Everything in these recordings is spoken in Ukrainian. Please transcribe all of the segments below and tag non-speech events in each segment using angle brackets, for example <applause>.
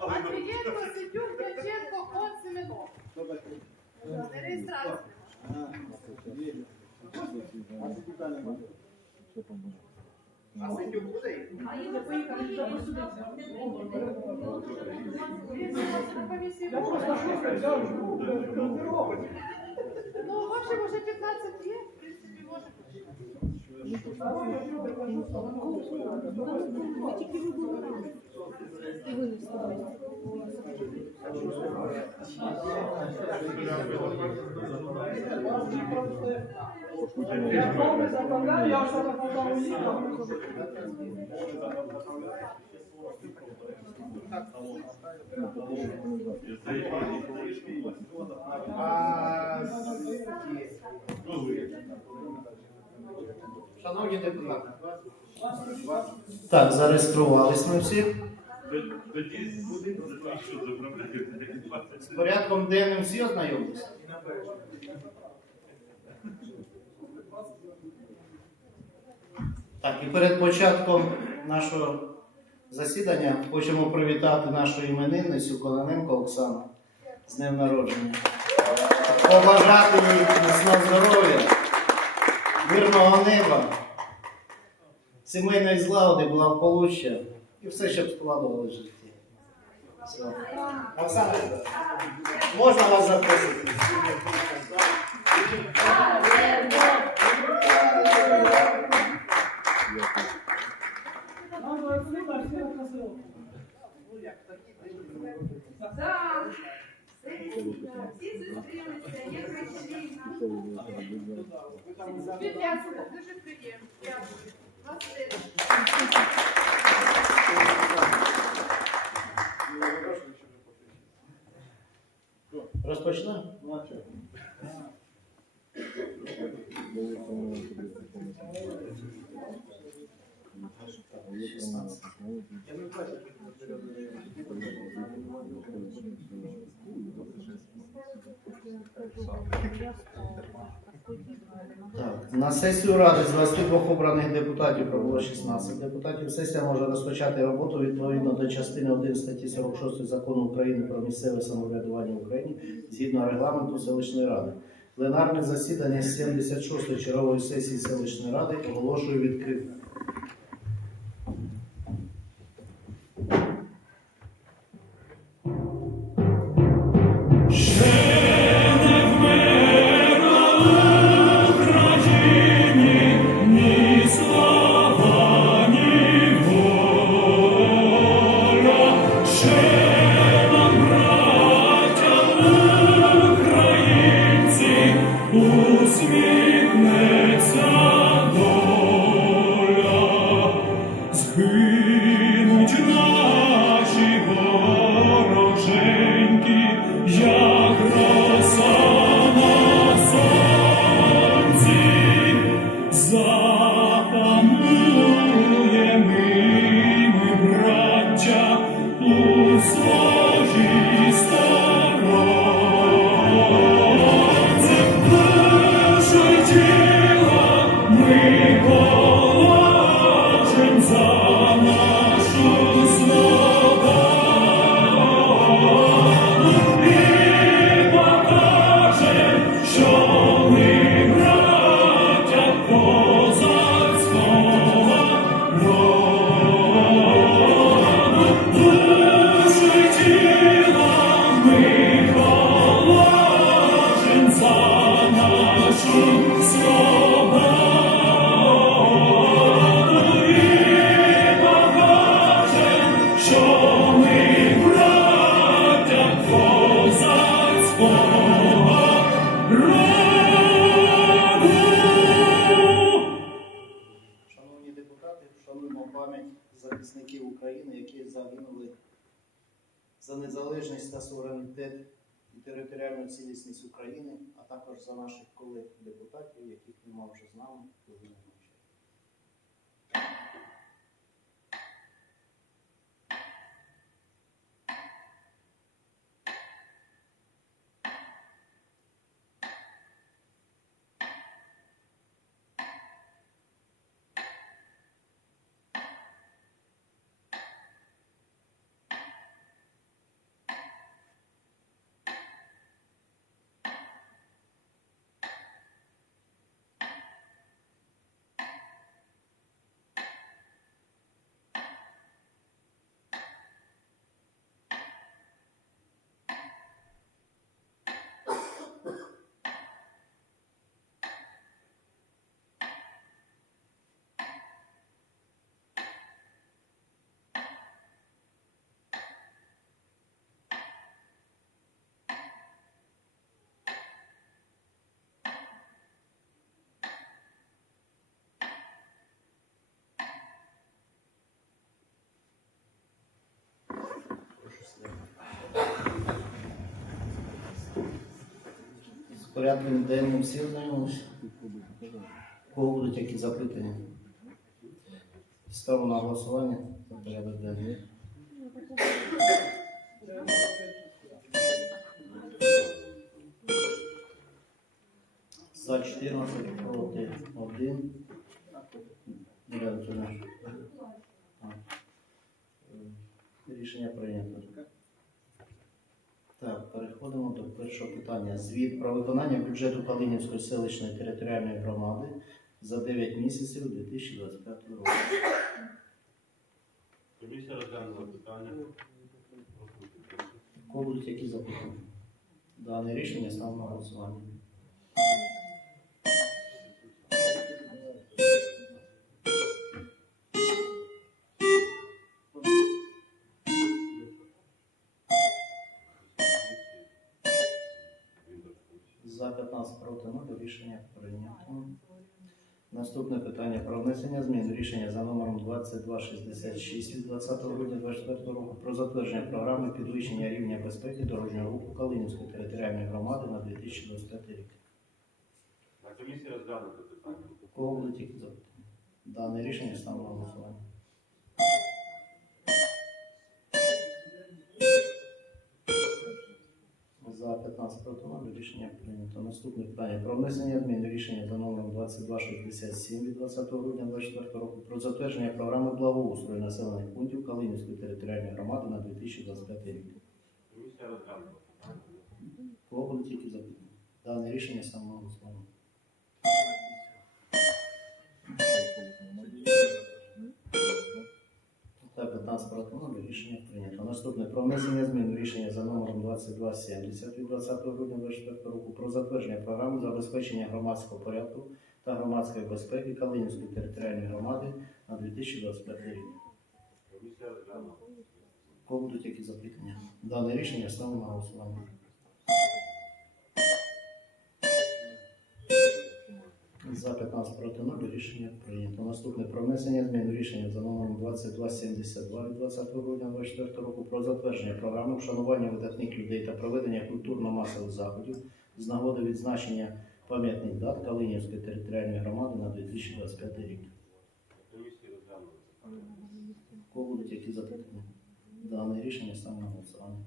Матвієнко, Сидюк, Дяченко, Кот, Семенов. Реєстрація. Реєстрація комісії. Ну, ваші вже 15 є, в принципі, може бути. Я добре заправляю, я вже заправляв уїхав. Шановні депутати, Так, зареєструвались ми всі. Тоді що. З порядком денним всі ознайомилися? Так, і перед початком нашого засідання хочемо привітати нашу іменинницю Кононенко Оксану з днем народження. Побажати їй міцного здоров'я, мирного неба, сімейної злагоди, благополуччя і все, щоб складувалося в житті. Все. Оксана, можна вас запросити? Нам зараз не всі красиво. Всі зустрілися, є причина. Підлясика, дуже приємно. Дякую. Василь. Розпочнемо? Так, на сесію Ради з 22 обраних депутатів пробуло 16 депутатів. Сесія може розпочати роботу відповідно до частини 1 статті 46 закону України про місцеве самоврядування в Україні згідно регламенту селищної ради. Пленарне засідання 76-ї чергової сесії селищної ради оголошую відкритим. change. Територіальну цілісність України, а також за наших колег-депутатів, яких нема вже з нами. Порядком денним всі ознайомилися? У Кого будуть які запитання? Ставлю на голосування порядок денний. За 14, проти 1. Юрій Анатолійович. А. Е, Рішення прийнято. Так, переходимо до першого питання. Звіт про виконання бюджету Калинівської селищної територіальної громади за 9 місяців 2025 року. Комісія розглянула питання. Кого будуть які запитання? Дане рішення ставимо на голосування. Наступне питання про внесення змін до рішення за номером 2266 від 20 грудня 2024 року про затвердження програми підвищення рівня безпеки дорожнього руху Калинівської територіальної громади на 2025 рік. На комісії розглянути питання. У кого будуть які запитання? Дане рішення ставлено голосування. Рішення прийнято. Наступне питання про внесення змін до рішення за номером 2267 від 20 грудня 2024 року про затвердження програми благоустрою населених пунктів Калинівської територіальної громади на 2025 рік. Комісія розглянула питання. Кого тільки запитання? Дане рішення самого на 15 проти 0 рішення прийнято. Наступне про внесення змін рішення за номером 2270 від 20 грудня 2024 року про затвердження програми забезпечення громадського порядку та громадської безпеки Калинівської територіальної громади на 2025 рік. Кого будуть які запитання? Дане рішення ставимо на голосування. За 15 проти 0 рішення прийнято. Наступне про внесення змін рішення за номером 2272 від 20 грудня 2024 року про затвердження програми вшанування видатних людей та проведення культурно-масових заходів з нагоди відзначення пам'ятних дат Калинівської територіальної громади на 2025 рік. Кого будуть які запитання? Дане рішення ставимо на голосування.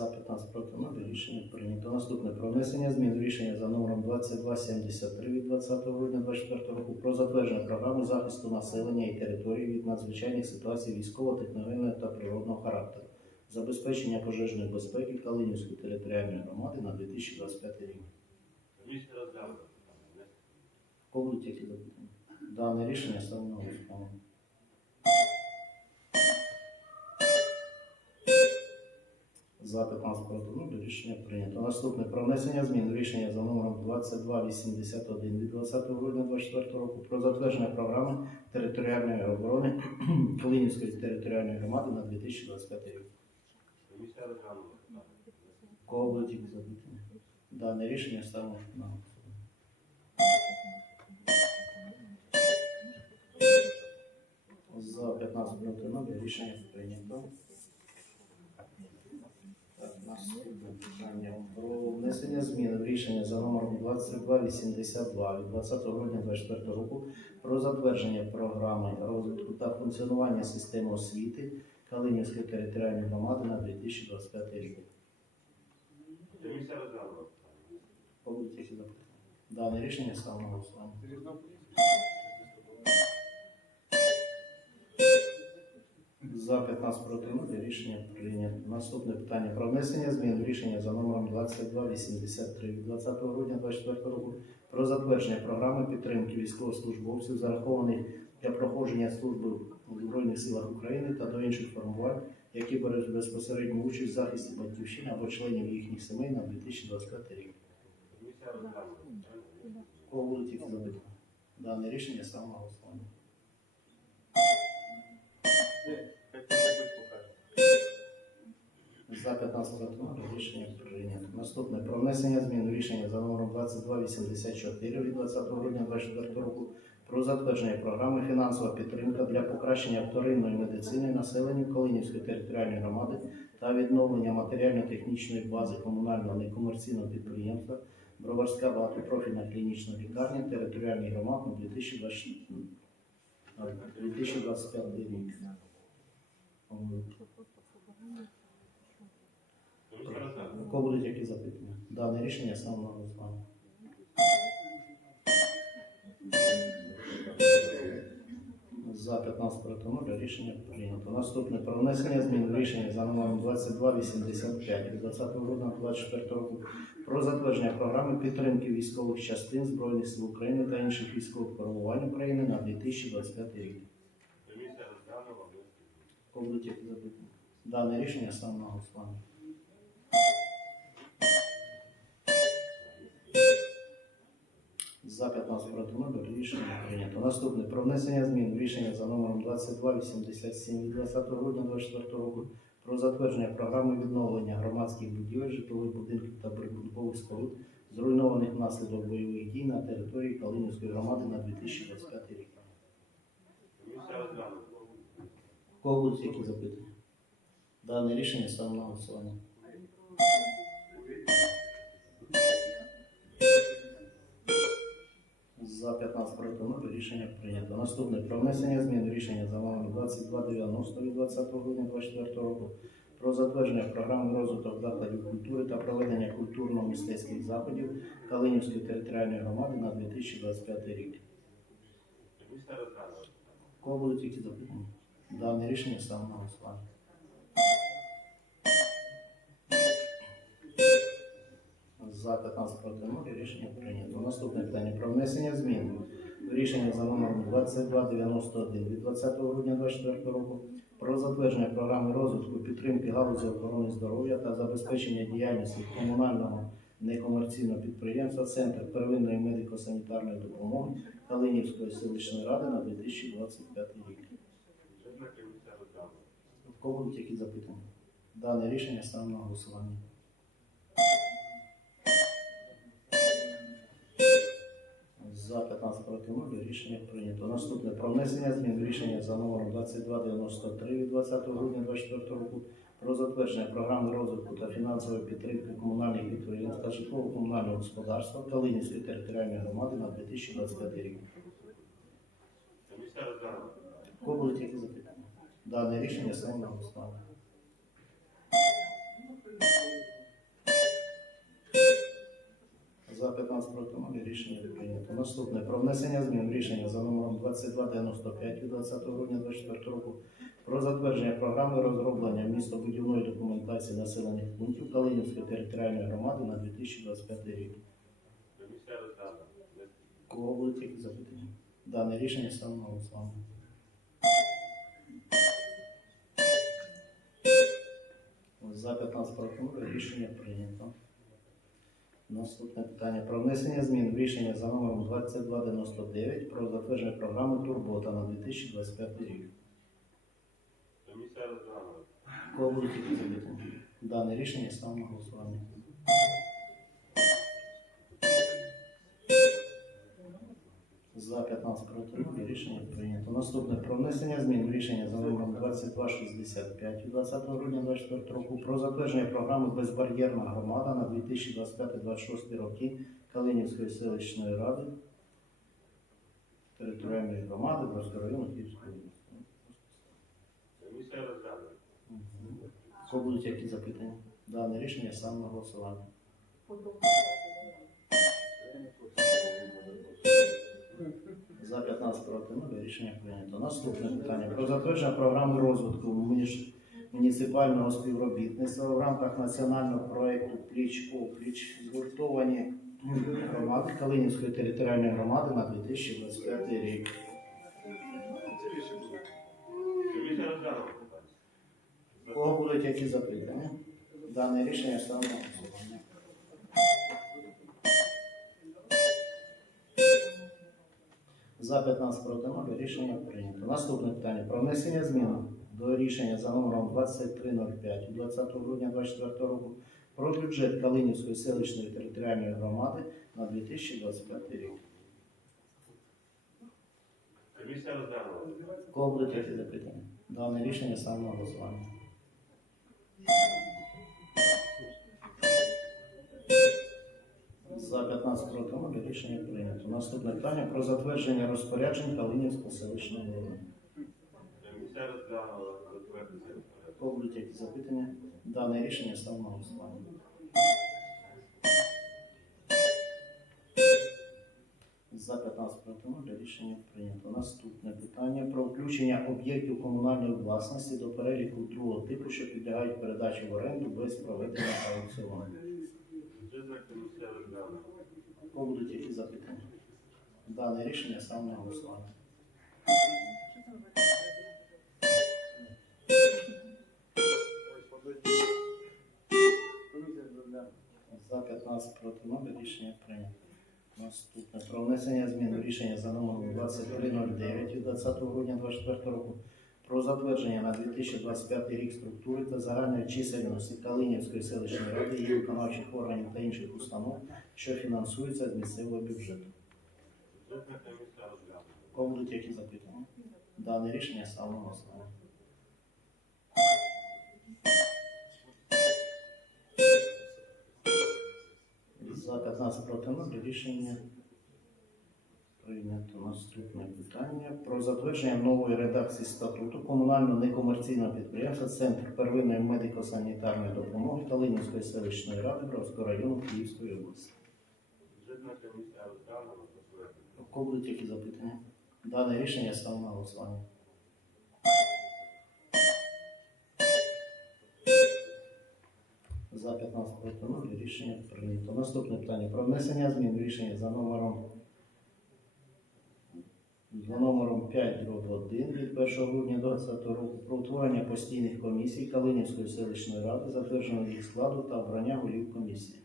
За 15 проти 0 рішення прийнято. Наступне про внесення змін рішення за номером 2273 від 20 грудня 2024 року про затвердження програми захисту населення і території від надзвичайних ситуацій військово-техногенного та природного характеру, забезпечення пожежної безпеки Калинівської територіальної громади на 2025 рік. Комісія розглянула питання. Які запитання? Дане рішення ставимо на За 15 проти 0 рішення прийнято. Наступне про внесення змін рішення за номером 2281 від 20 грудня 2024 року про затвердження програми територіальної оборони <clears throat> Калинівської територіальної громади на 2025 рік. Кого будуть? Дане рішення ставимо на. За 15 проти 0 рішення прийнято. Про внесення змін в рішення за номером 2282 від 20 грудня 2024 року про затвердження програми розвитку та функціонування системи освіти Калинівської територіальної громади на 2025 рік. Дане рішення ставимо голосування. За 15 проти 0 рішення прийнято. Наступне питання про внесення змін в рішення за номером 2283 від 20 грудня 2024 року про затвердження програми підтримки військовослужбовців, зарахованих для проходження служби у Збройних силах України та до інших формувань, які беруть безпосередню участь в захисті батьківщини або членів їхніх сімей на 2025 рік. Будуть їх запитання? Дане рішення на голосування. За 15 проти 0 рішення прийнято. Наступне про внесення змін рішення за номером 2284 від 20 грудня 2024 року про затвердження програми фінансова підтримка для покращення вторинної медицини населенню Калинівської територіальної громади та відновлення матеріально-технічної бази комунального некомерційного підприємства Броварська багатопрофільна клінічна лікарня територіальний громад на 2020 на 2025 рік. Кого будуть які запитання? Дане рішення саме на голосування. За 15 проти 0 рішення прийнято. Наступне про внесення змін рішення за номером 2285 від 20 грудня 2024 року про затвердження програми підтримки військових частин Збройних сил України та інших військових формувань України на 2025 рік. Які запитання? Дане рішення саме на голосування. За 15 проти 0 рішення прийнято. Наступне про внесення змін в рішення за номером 2287 від 20 грудня 2024 року про затвердження програми відновлення громадських будівель, житлових будинків та прибудинкових споруд, зруйнованих внаслідок бойових дій на території Калинівської громади на 2025 рік. Кого будуть які запитання? Дане рішення ставимо на голосування. За 15 проти 0 рішення прийнято. Наступне про внесення змін рішення за номером 2290 від 20 грудня 2024 року про затвердження програми розвиток закладів культури та проведення культурно-мистецьких заходів Калинівської територіальної громади на 2025 рік. Кого будуть які запитання? Дане рішення ставимо на голосування. За 15 проти 0 рішення прийнято. Наступне питання про внесення змін рішення за номером 2291 від 20 грудня 2024 року про затвердження програми розвитку підтримки галузі охорони здоров'я та забезпечення діяльності комунального некомерційного підприємства Центр первинної медико-санітарної допомоги Калинівської селищної ради на 2025 рік. Бюджетна комісія розглянула. В кого будуть які запитання? Дане рішення ставимо на голосування. За 15 проти 0 рішення прийнято. Наступне про внесення змін рішення за номером 2293 від 20 грудня 2024 року про затвердження програми розвитку та фінансової підтримки комунальних підприємств та житлово-комунального господарства Калинівської територіальної громади на 2025 рік. Кого будуть які запитання? Дане рішення ставимо на голосування. За 15 проти 0 рішення прийнято. Наступне про внесення змін рішення за номером 2295 від 20 грудня 2024 року про затвердження програми розроблення містобудівної документації населених пунктів Калинівської територіальної громади на 2025 рік. Кого будуть які запитання? Дане рішення ставимо на голосування. За 15 проти рішення прийнято. Наступне питання про внесення змін в рішення за номером 2299 про затвердження програми Турбота на 2025 рік. Комісія розглянула. Кого будуть запитання? Дане рішення ставимо на голосування. За 15 проти 0 рішення прийнято. Наступне про внесення змін рішення за номером 2265 від 20 грудня 2024 року про затвердження програми Безбар'єрна громада на 2025-2026 роки Калинівської селищної ради територіальної громади Борського району Київської області. Комісія будуть які запитання? Дане рішення саме на голосування. За 15 проти 0 рішення прийнято. Наступне питання про затвердження програми розвитку муніципального співробітництва в рамках національного проєкту Пліч опліч згуртовані громади Калинівської територіальної громади на 2025 рік. Кого будуть які запитання? Дане рішення ставимо За 15 проти 0 рішення прийнято. Наступне питання про внесення змін до рішення за номером 2305 від 20 грудня 2024 року про бюджет Калинівської селищної територіальної громади на 2025 рік. Комісія розглянула. Кого будуть які запитання? Дане рішення саме голосування. За 15 проти рішення прийнято. Наступне питання про затвердження розпоряджень Калинівського селищного голови. Комісія розглянула затвердити порядок. Кого будуть які запитання? Дане рішення ставимо на голосування. За 15 проти рішення прийнято. Наступне питання про включення об'єктів комунальної власності до переліку другого типу, що підлягають передачі в оренду без проведення аукціону. Кого будуть які запитання? Дане рішення ставимо на голосування. За 15 проти 0 рішення прийнято. Наступне про внесення змін рішення за номером 2309 від 20 грудня 2024 року про затвердження на 2025 рік структури та загальної чисельності Калинівської селищної ради, її виконавчих органів та інших установ, що фінансуються з місцевого бюджету. Кого будуть які запитання? Дане рішення ставимо на голосування. За 15 проти 0 рішення прийнято. Наступне питання про затвердження нової редакції статуту комунального некомерційного підприємства Центр первинної медико-санітарної допомоги Калинівської селищної ради Бровського району Київської області. Кого будуть які запитання? Дане рішення ставимо на голосування. За 15 проти 0 рішення прийнято. Наступне питання про внесення змін рішення за номером за номером 5 дроб 1 від 1 грудня 2020 року про утворення постійних комісій Калинівської селищної ради, затвердження їх складу та обрання голів комісії.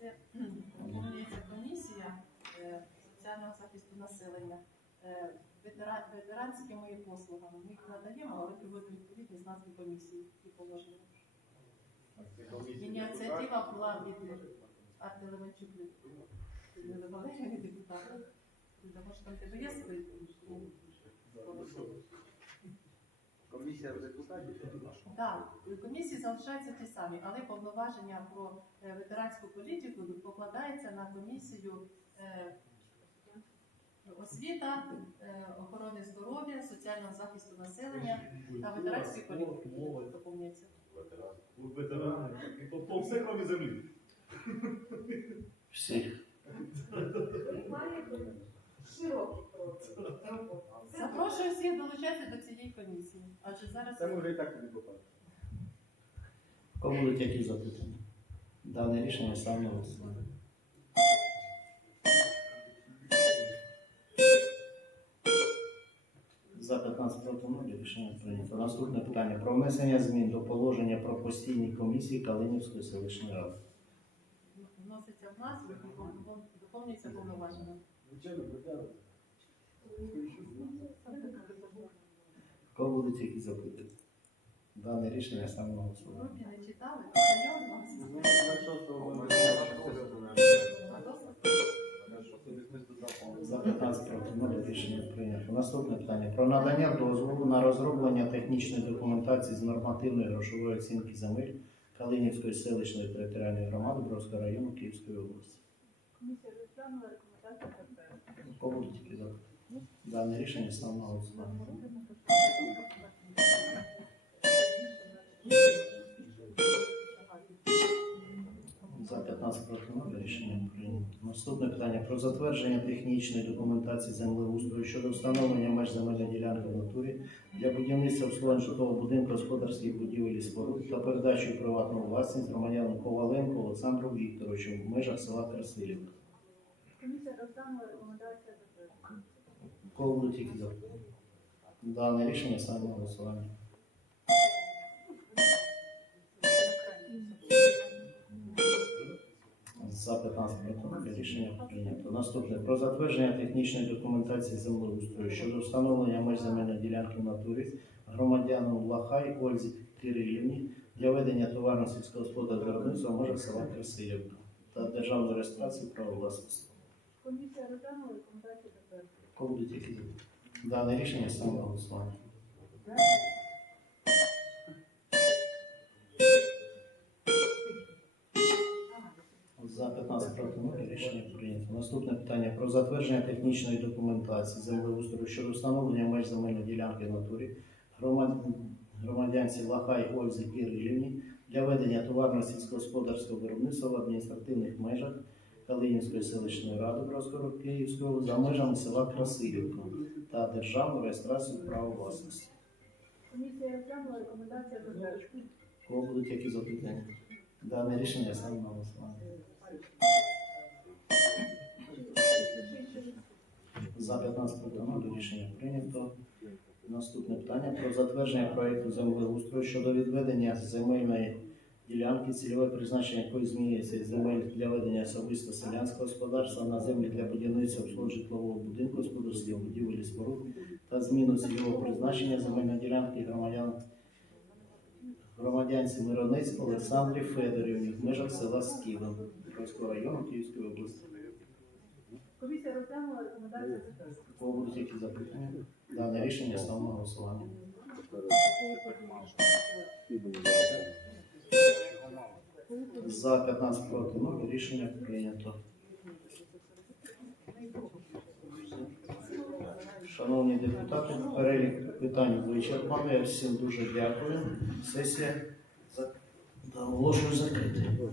Це <clears throat> формується комісія е, соціального захисту населення е, ветера- ветеранськими послугами. Ми їх надаємо, але приводимо відповідність назви комісії і положення. Ініціатива була від Арти Депутата. Тебе є свої? Комісія депутатів. Так, комісії залишаються ті самі, але повноваження про е, ветеранську політику покладається на комісію е, освіта, е, охорони здоров'я, соціального захисту населення та ветеранської політики. Доповнюється. Ветеран. Ветерани. Тобто все, крім землі. Всіх. Запрошую всіх долучатися до цієї комісії. Адже зараз Це може і так не попасти. Кого будуть які запитання? Дане рішення ставимо на голосування. За 15 проти 0 рішення прийнято. Наступне питання про внесення змін до положення про постійні комісії Калинівської селищної ради. Вноситься в і доповнюється повноваження. Звичайно. Кого будуть які запитання? Дане рішення ставимо на голосування. Групі не читали, знайомі. За 15 проти 0 рішення прийнято. Наступне питання про надання дозволу на розроблення технічної документації з нормативної грошової оцінки земель Калинівської селищної територіальної громади Бровського району Київської області. Кого будуть які запитання? Дане рішення став на голосування. За 15 проти 0 рішення прийнято. Наступне питання про затвердження технічної документації землеустрою щодо встановлення меж земельної ділянки в натурі для будівництва обслуговування житлового будинку, господарських будівель і споруд та передачі у приватну власність громадянину Коваленку Олександру Вікторовичу в межах села Красилівка. Комісія розглянула. Кого будуть які? Дане рішення на голосування. За 15 проти рішення прийнято. Наступне про затвердження технічної документації землеустрою щодо встановлення меж земельної ділянки в натурі громадянам Лахай Ользі Кирилівні для ведення товарно сільськогосподарського виробництва в межах села Красилівка та державної реєстрації права власності. Комісія розглянула рекомендацію затвердити. Кого будуть які рішення на голосування. За 15 проти рішення прийнято. Наступне питання про затвердження технічної документації землеустрою щодо встановлення меж земельної ділянки в натурі громад- громадянці Лахай Ользі Кирилівні для ведення товарно сільськогосподарського виробництва в адміністративних межах Калинівської селищної ради Бровського Київської області за межами села Красилівка та державну реєстрацію права власності. Комісія розглянула рекомендація. У Кого будуть які запитання? Дане рішення саме на голосування. За 15 проти 0 рішення прийнято. Наступне питання про затвердження проекту землеустрою щодо відведення земельної ділянки, цільове призначення якої змінюється із земель для ведення особисто селянського господарства на землі для будівництва обслугову житлового будинку, господарських будівель і споруд та зміну цільового призначення земельної ділянки громадян громадянці Миронець Олександрі Федорівні в межах села Сківа Київського району Київської області. Комісія розглянула. У Кого будуть які запитання? Дане рішення ставимо на голосування. За 15 проти 0 рішення прийнято. Шановні депутати, перелік питань вичерпаний. Я всім дуже дякую. Сесія оголошую закритою.